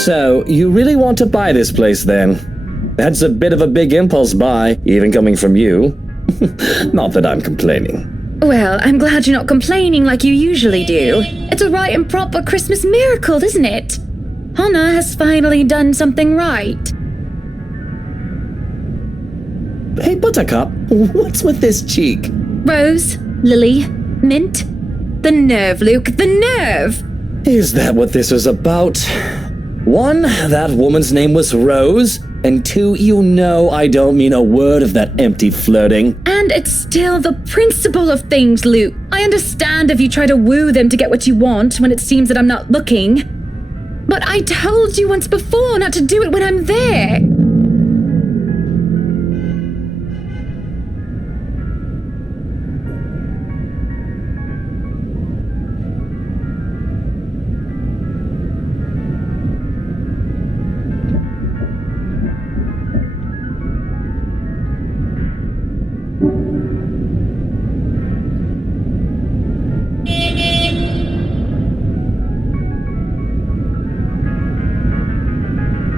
So, you really want to buy this place then? That's a bit of a big impulse buy, even coming from you. Not that I'm complaining. Well, I'm glad you're not complaining like you usually do. It's a right and proper Christmas miracle, isn't it? Hannah has finally done something right. Hey, Buttercup, what's with this cheek? Rose, Lily, Mint. The nerve, Luke, the nerve! Is that what this is about? 1, that woman's name was Rose, and 2, you know I don't mean a word of that empty flirting. And it's still the principle of things, Luke. I understand if you try to woo them to get what you want when it seems that I'm not looking. But I told you once before not to do it when I'm there.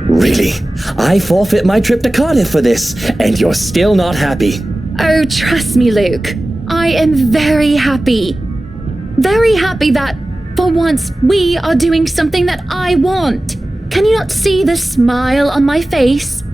Really? I forfeit my trip to Cardiff for this, and you're still not happy. Oh, trust me, Luke. I am very happy. Very happy that, for once, we are doing something that I want. Can you not see the smile on my face?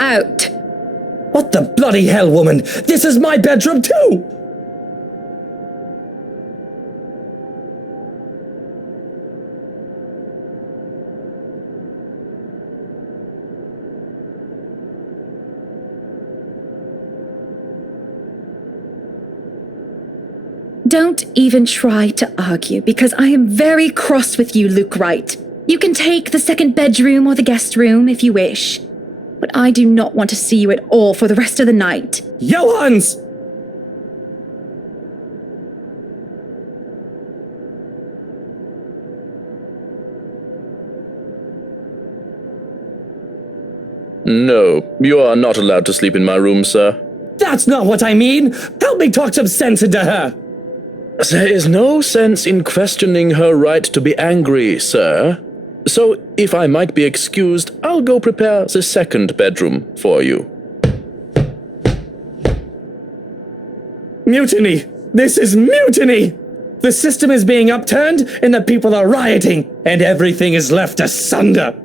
Out. What the bloody hell, woman? This is my bedroom too! Don't even try to argue, because I am very cross with you, Luke Wright. You can take the second bedroom or the guest room if you wish. But I do not want to see you at all for the rest of the night. Johans! No, you are not allowed to sleep in my room, sir. That's not what I mean! Help me talk some sense into her! There is no sense in questioning her right to be angry, sir. So, if I might be excused, I'll go prepare the second bedroom for you. Mutiny! This is mutiny! The system is being upturned, and the people are rioting, and everything is left asunder!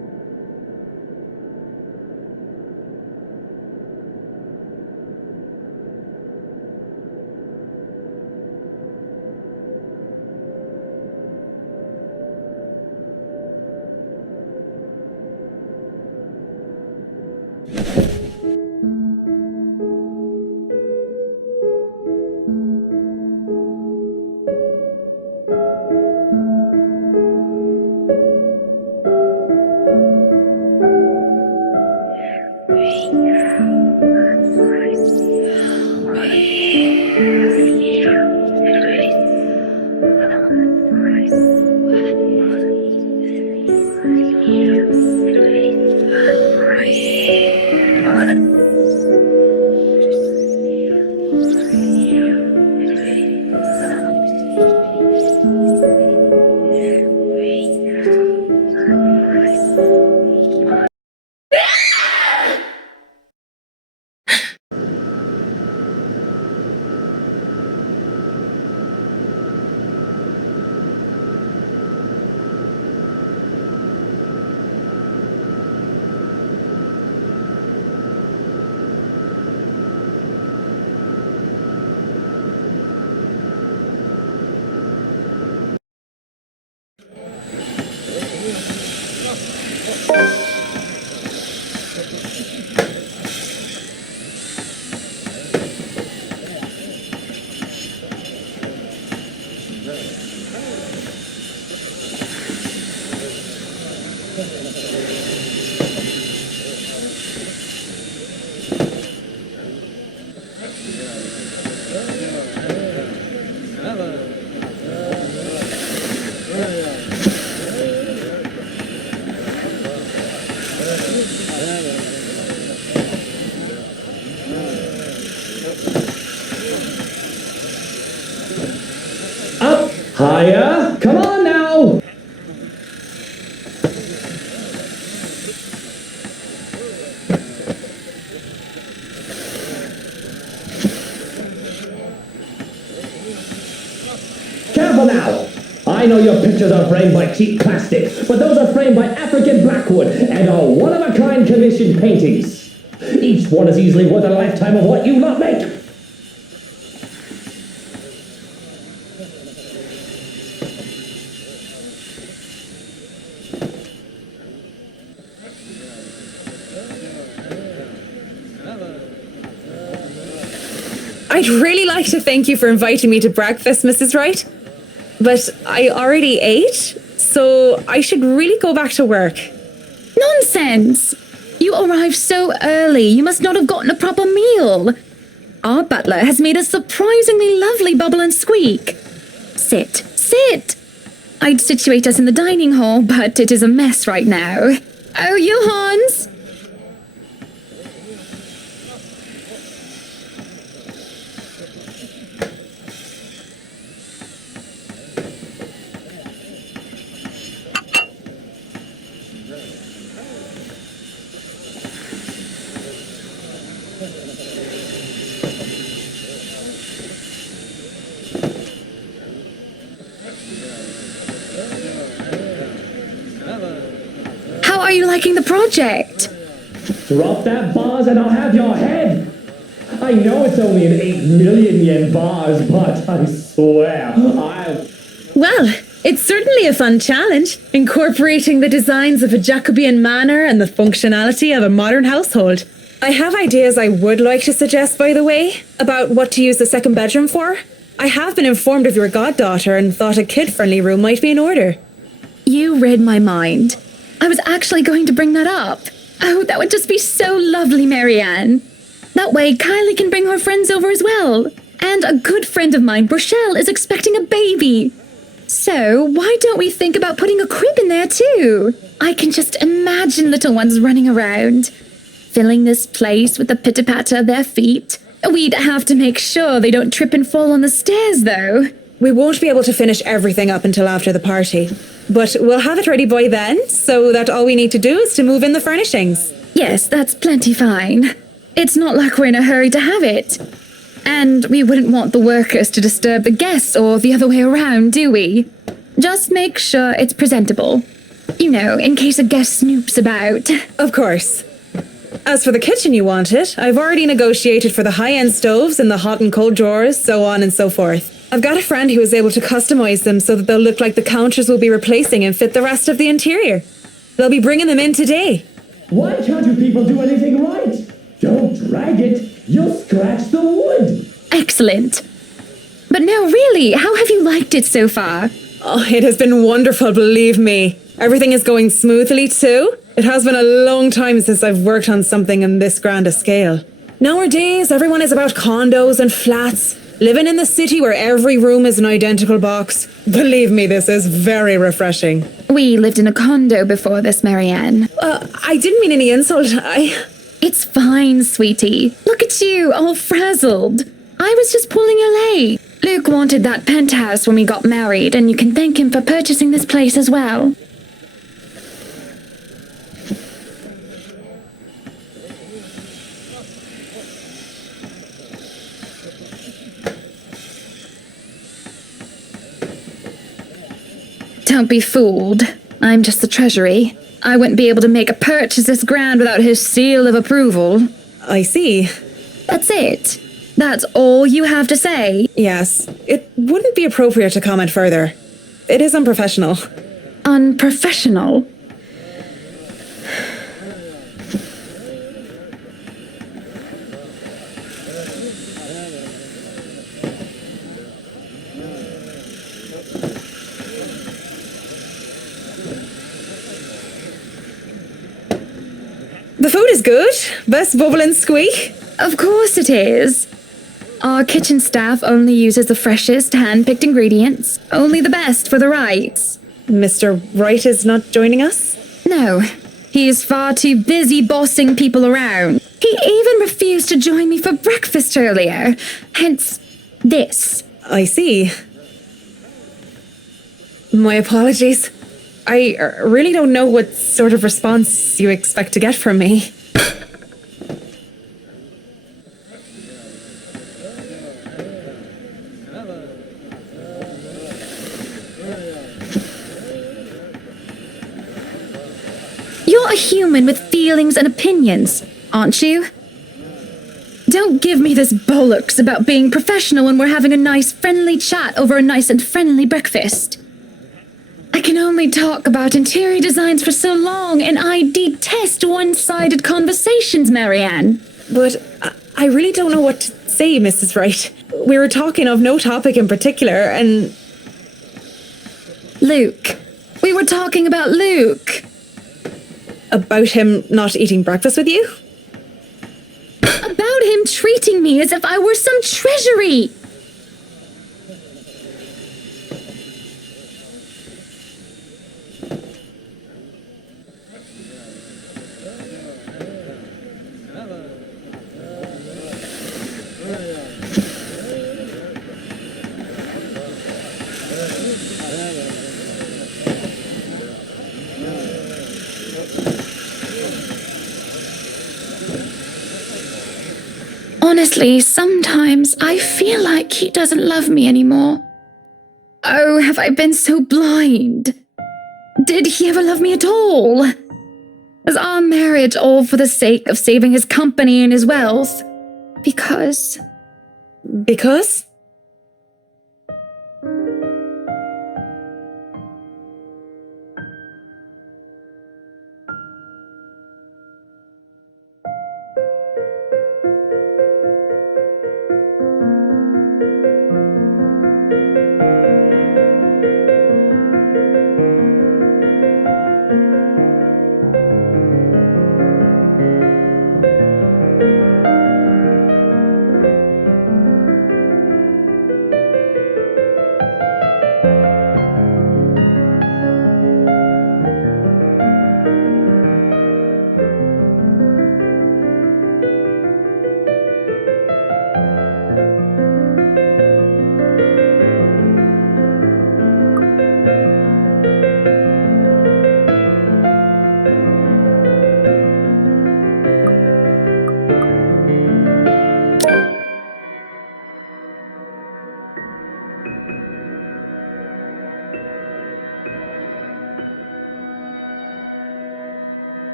Up higher. Come on now. Careful now! I know your pictures are framed by cheap plastic, but those are framed by African blackwood and are one-of-a-kind commissioned paintings. Each one is easily worth a lifetime of what you lot make. I'd really like to thank you for inviting me to breakfast, Mrs. Wright. But I already ate, so I should really go back to work. Nonsense! You arrived so early, you must not have gotten a proper meal. Our butler has made a surprisingly lovely bubble and squeak. Sit, sit! I'd situate us in the dining hall, but it is a mess right now. Oh, Johannes! How are you liking the project? Drop that vase and I'll have your head. I know it's only an 8 million yen vase, but I swear, Well, it's certainly a fun challenge, incorporating the designs of a Jacobean manor and the functionality of a modern household. I have ideas I would like to suggest, by the way, about what to use the second bedroom for. I have been informed of your goddaughter and thought a kid-friendly room might be in order. You read my mind. I was actually going to bring that up. Oh, that would just be so lovely, Marianne. That way, Kylie can bring her friends over as well. And a good friend of mine, Rochelle, is expecting a baby. So, why don't we think about putting a crib in there too? I can just imagine little ones running around, filling this place with the pitter-patter of their feet. We'd have to make sure they don't trip and fall on the stairs, though. We won't be able to finish everything up until after the party, but we'll have it ready by then, so that all we need to do is to move in the furnishings. Yes, that's plenty fine. It's not like we're in a hurry to have it. And we wouldn't want the workers to disturb the guests or the other way around, do we? Just make sure it's presentable. You know, in case a guest snoops about. Of course. As for the kitchen you wanted, I've already negotiated for the high-end stoves and the hot and cold drawers, so on and so forth. I've got a friend who is able to customize them so that they'll look like the counters we'll be replacing and fit the rest of the interior. They'll be bringing them in today. why can't you people do anything right? Don't drag it. You'll scratch the wood. Excellent. But no, really, how have you liked it so far? Oh, it has been wonderful, believe me. Everything is going smoothly too. It has been a long time since I've worked on something on this grand a scale. Nowadays, everyone is about condos and flats, living in the city where every room is an identical box. Believe me, this is very refreshing. We lived in a condo before this, Marianne. I didn't mean any insult. It's fine, sweetie. Look at you, all frazzled. I was just pulling your leg. Luke wanted that penthouse when we got married, and you can thank him for purchasing this place as well. Don't be fooled. I'm just the treasury. I wouldn't be able to make a purchase this grand without his seal of approval. I see. That's it. That's all you have to say. Yes, it wouldn't be appropriate to comment further. It is unprofessional. Unprofessional? The food is good. Best bubble and squeak. Of course it is. Our kitchen staff only uses the freshest hand-picked ingredients. Only the best for the rights. Mr. Wright is not joining us? No, he is far too busy bossing people around. He even refused to join me for breakfast earlier. Hence, this. I see. My apologies. I really don't know what sort of response you expect to get from me. You're a human with feelings and opinions, aren't you? Don't give me this bollocks about being professional when we're having a nice friendly chat over a nice and friendly breakfast. I can only talk about interior designs for so long, and I detest one-sided conversations, Marianne. But I really don't know what to say, Mrs. Wright. We were talking of no topic in particular, and... Luke. We were talking about Luke. About him not eating breakfast with you? About him treating me as if I were some treasury. Honestly, sometimes I feel like he doesn't love me anymore. Oh, have I been so blind? Did he ever love me at all? Was our marriage all for the sake of saving his company and his wealth? Because... Because?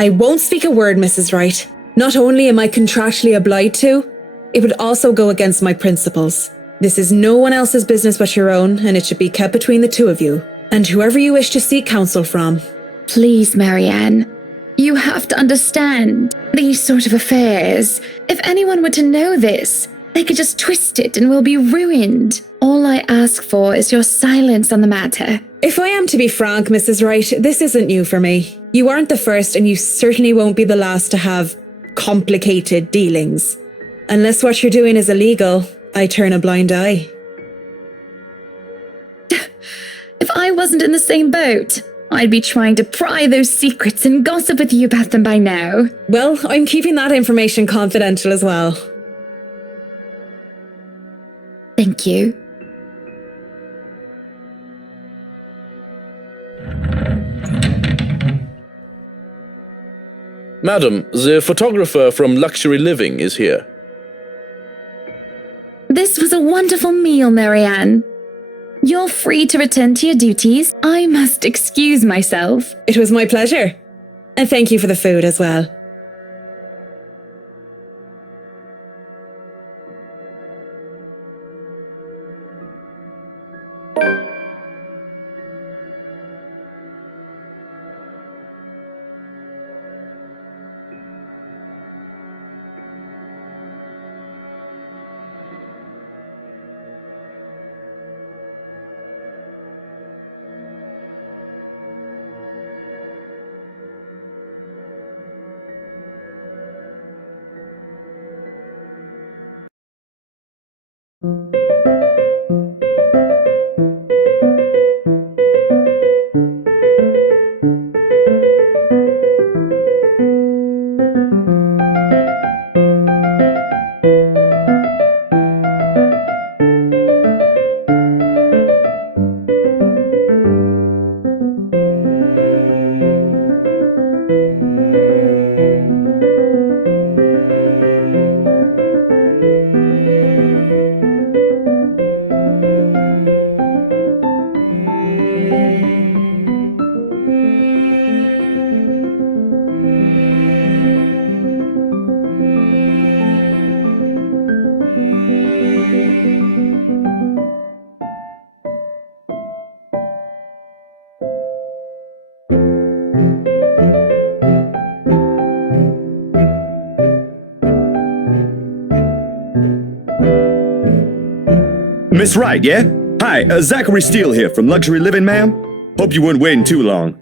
I won't speak a word, Mrs. Wright. Not only am I contractually obliged to, it would also go against my principles. This is no one else's business but your own, and it should be kept between the two of you, and whoever you wish to seek counsel from. Please, Marianne. You have to understand these sort of affairs. If anyone were to know this, they could just twist it and we'll be ruined. All I ask for is your silence on the matter. If I am to be frank, Mrs. Wright, this isn't new for me. You aren't the first, and you certainly won't be the last to have complicated dealings. Unless what you're doing is illegal, I turn a blind eye. If I wasn't in the same boat, I'd be trying to pry those secrets and gossip with you about them by now. Well, I'm keeping that information confidential as well. Thank you. Madam, the photographer from Luxury Living is here. This was a wonderful meal, Marianne. You're free to return to your duties. I must excuse myself. It was my pleasure. And thank you for the food as well. Miss Wright, yeah? Hi, Zachary Steele here from Luxury Living, ma'am. Hope you weren't waiting too long.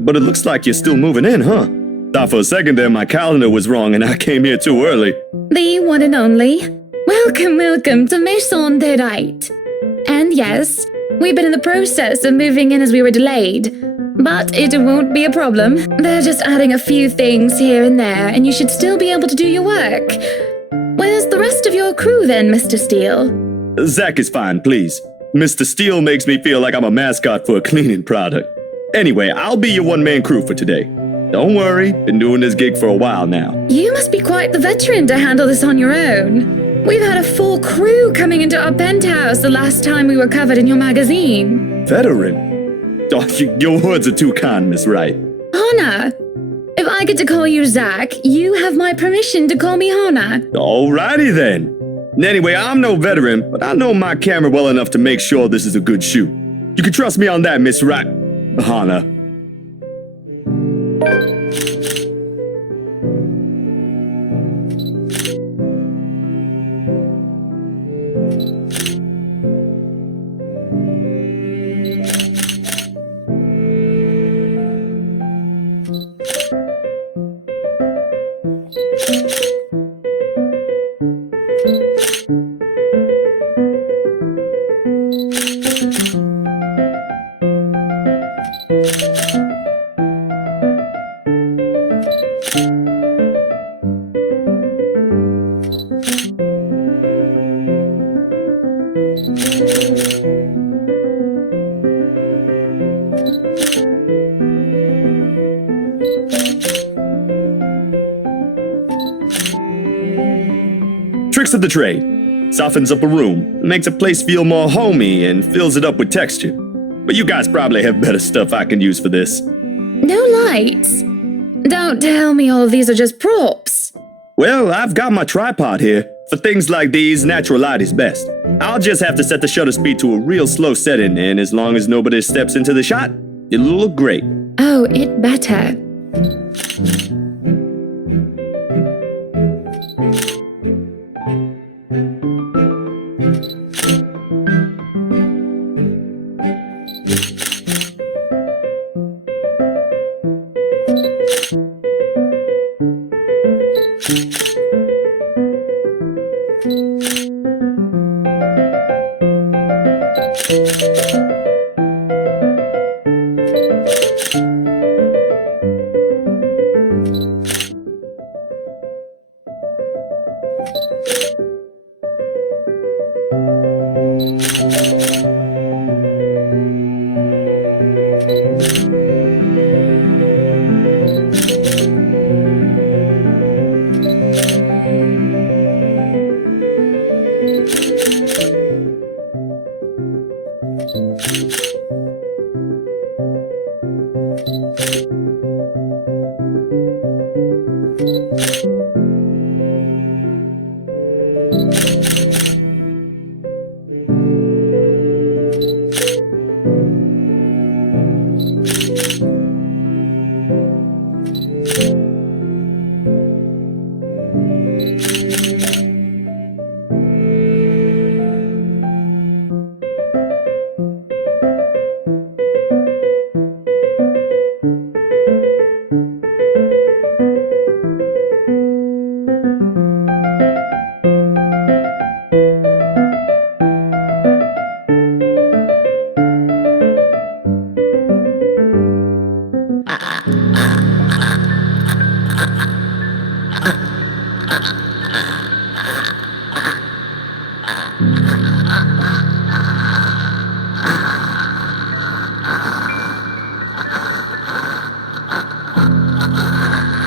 But it looks like you're still moving in, huh? Thought for a second there my calendar was wrong and I came here too early. The one and only. Welcome, welcome to Maison de Right. And yes, we've been in the process of moving in as we were delayed. But it won't be a problem. They're just adding a few things here and there, and you should still be able to do your work. Where's the rest of your crew then, Mr. Steele? Zach is fine, please. Mr. Steele makes me feel like I'm a mascot for a cleaning product. Anyway, I'll be your one-man crew for today. Don't worry, been doing this gig for a while now. You must be quite the veteran to handle this on your own. We've had a full crew coming into our penthouse the last time we were covered in your magazine. Veteran? Oh, your words are too kind, Miss Wright. Hannah! If I get to call you Zach, you have my permission to call me Hannah. Alrighty then. Anyway, I'm no veteran, but I know my camera well enough to make sure this is a good shoot. You can trust me on that, Miss Wright. Hannah. Tricks of the trade. Softens up a room, makes a place feel more homey, and fills it up with texture. But you guys probably have better stuff I can use for this. No lights. Don't tell me all of these are just props. Well, I've got my tripod here. For things like these, natural light is best. I'll just have to set the shutter speed to a real slow setting, and as long as nobody steps into the shot, it'll look great. Oh, it better.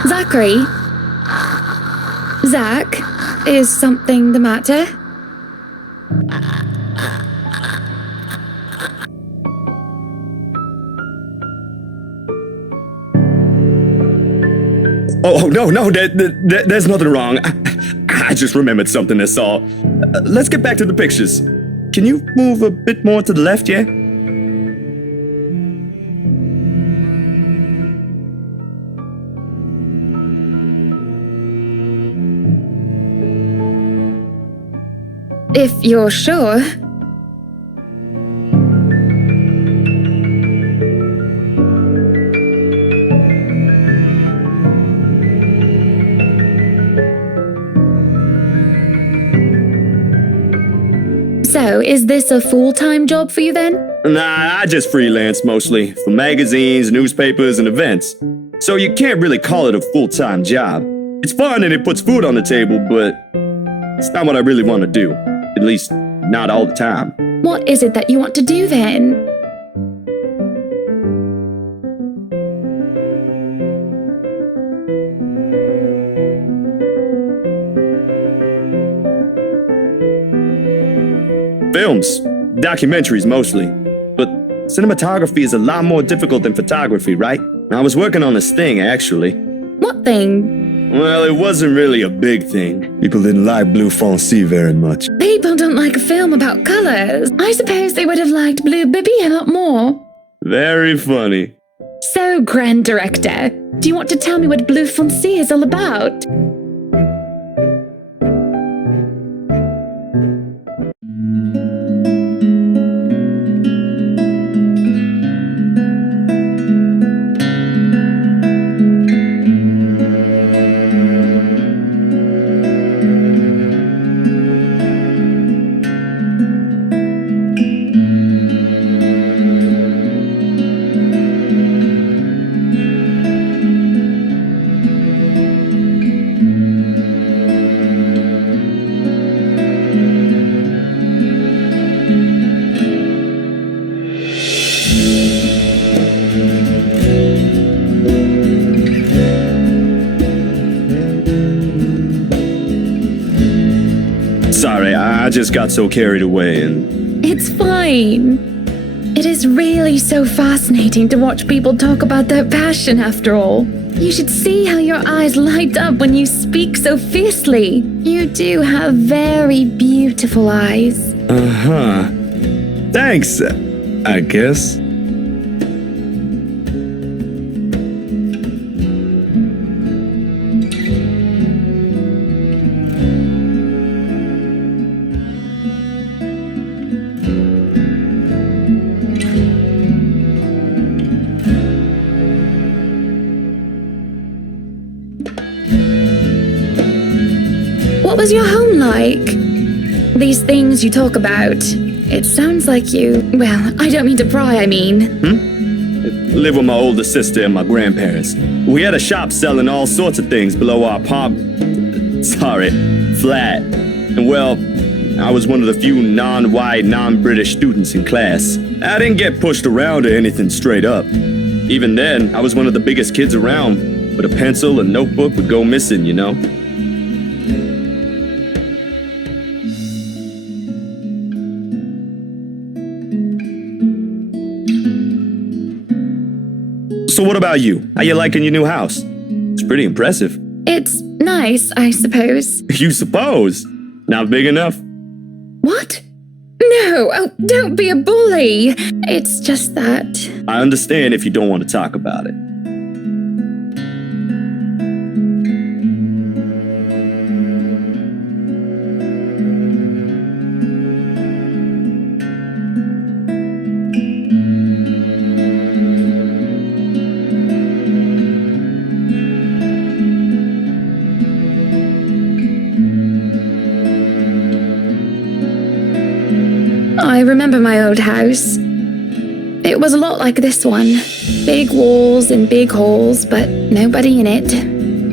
Zachary? Zach, is something the matter? Oh, no, there's nothing wrong. I just remembered something, that's all. Let's get back to the pictures. Can you move a bit more to the left, yeah? if you're sure. So, is this a full-time job for you then? Nah, I just freelance mostly, for magazines, newspapers, and events. So you can't really call it a full-time job. It's fun and it puts food on the table, but it's not what I really want to do. At least, not all the time. What is it that you want to do then? Films, documentaries mostly. But cinematography is a lot more difficult than photography, right? I was working on this thing, actually. What thing? Well, it wasn't really a big thing. People didn't like Blue Fonzie very much. People don't like a film about colors. I suppose they would have liked Blue Bibby a lot more. Very funny. So, Grand Director, do you want to tell me what Blue Fonzie is all about? Sorry, I just got so carried away and... It's fine. It is really so fascinating to watch people talk about their passion after all. You should see how your eyes light up when you speak so fiercely. You do have very beautiful eyes. Uh-huh. Thanks, I guess. What was your home like? These things you talk about. It sounds like you... Well, I don't mean to pry, I mean. Live with my older sister and my grandparents. We had a shop selling all sorts of things below our flat. And well, I was one of the few non-white, non-British students in class. I didn't get pushed around or anything straight up. Even then, I was one of the biggest kids around, but a pencil and notebook would go missing, you know? So what about you? How you liking your new house? It's pretty impressive. It's nice, I suppose. You suppose? Not big enough? What? No, oh, don't be a bully. It's just that... I understand if you don't want to talk about it. I remember my old house. It was a lot like this one. Big walls and big halls, but nobody in it.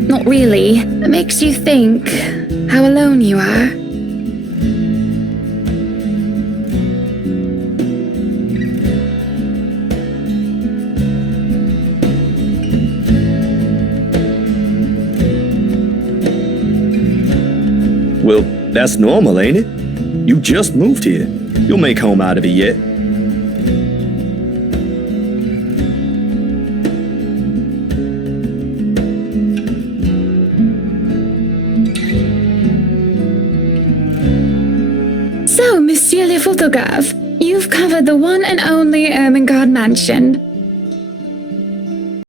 Not really. It makes you think how alone you are. Well, that's normal, ain't it? You just moved here. You'll make home out of it yet. So, Monsieur le Photographe, you've covered the one and only Ermengarde mansion.